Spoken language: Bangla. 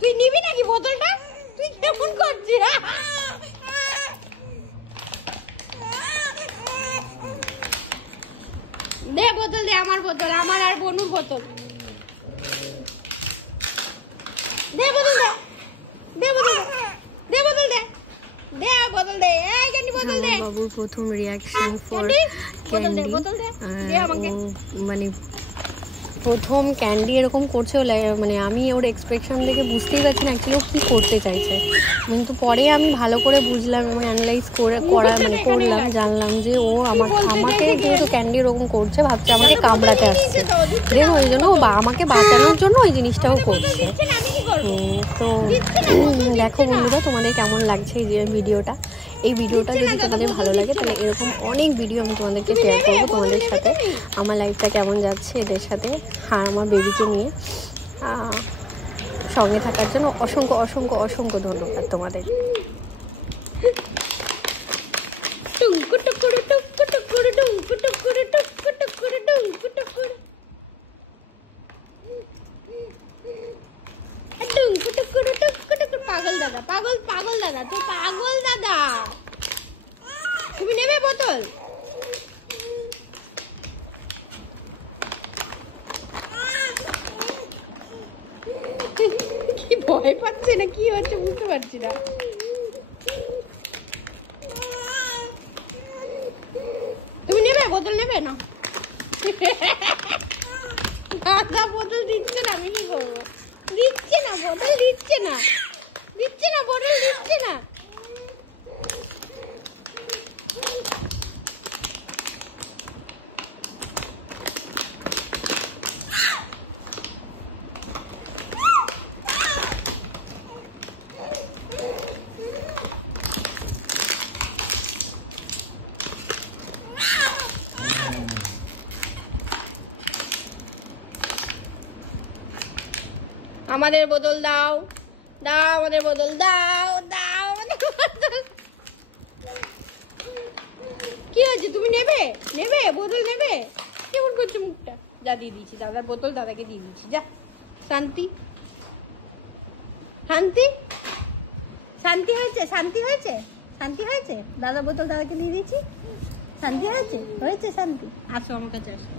তুই নিবি নাকি বোতলটা? তুই কেমন করছিস? দে বোতল দে, আমার বোতল, আমার আর বনুর বোতল। দে বোতল দে, দে বোতল দে, দে বোতল দে, দে বোতল দে। এই ক্যান্ডি বোতল দে। বাবুর প্রথম রিয়াকশন ফর ক্যান্ডি। মানে প্রথম ক্যান্ডি এরকম করছে, মানে আমি ওর এক্সপ্রেশন দেখে বুঝতেই পারছি না অ্যাকচুয়ালি ও কী করতে চাইছে, কিন্তু পরে আমি ভালো করে বুঝলাম এবং অ্যানালাইজ করলাম, জানলাম যে ও আমাকে যেহেতু ক্যান্ডি এরকম করছে ভাবছে আমাকে কামড়াতে আসছে, দেন ওই জন্য ও আমাকে বাঁচানোর জন্য ওই জিনিসটাও করছে। তো দেখো বন্ধুরা, তোমাদের কেমন লাগছে এই যে ভিডিওটা? এই ভিডিওটা যদি তোমাদের ভালো লাগে তাহলে এরকম অনেক ভিডিও আমি তোমাদেরকে শেয়ার করবো তোমাদের সাথে, আমার লাইফটা কেমন যাচ্ছে এদের সাথে আর আমার বেবিকে নিয়ে। সঙ্গে থাকার জন্য অসংখ্য অসংখ্য অসংখ্য ধন্যবাদ তোমাদের। পাগল দাদা, পাগল পাগল দাদা, তুই পাগল দাদা। তুমি নেবে বোতল? কি ভয় পাচ্ছে না কি হচ্ছে বুঝতে পারছি না। তুমি নেবে বোতল? নেবে না? দাদা বোতল দিচ্ছে না, আমি কি করবো? দিচ্ছে না বোতল, দিচ্ছে না, দিচ্ছে না বোতল, দিচ্ছে না। আমাদের বোতল দাও, দাও আমাদের বোতল, দাও দাও আমাদের বোতল। কি হয়েছে? তুমি নেবে? নেবে বোতল নেবে? কেমন করছে মুখটা? যা দিয়ে দিয়েছি, দাদার বোতল দাদাকে দিয়ে দিয়েছি, যা। শান্তি, শান্তি, শান্তি হয়েছে, শান্তি হয়েছে, শান্তি হয়েছে। দাদার বোতল দাদাকে দিয়ে দিয়েছি, শান্তি হয়েছে, হয়েছে শান্তি। আসো আমার কাছে আসো।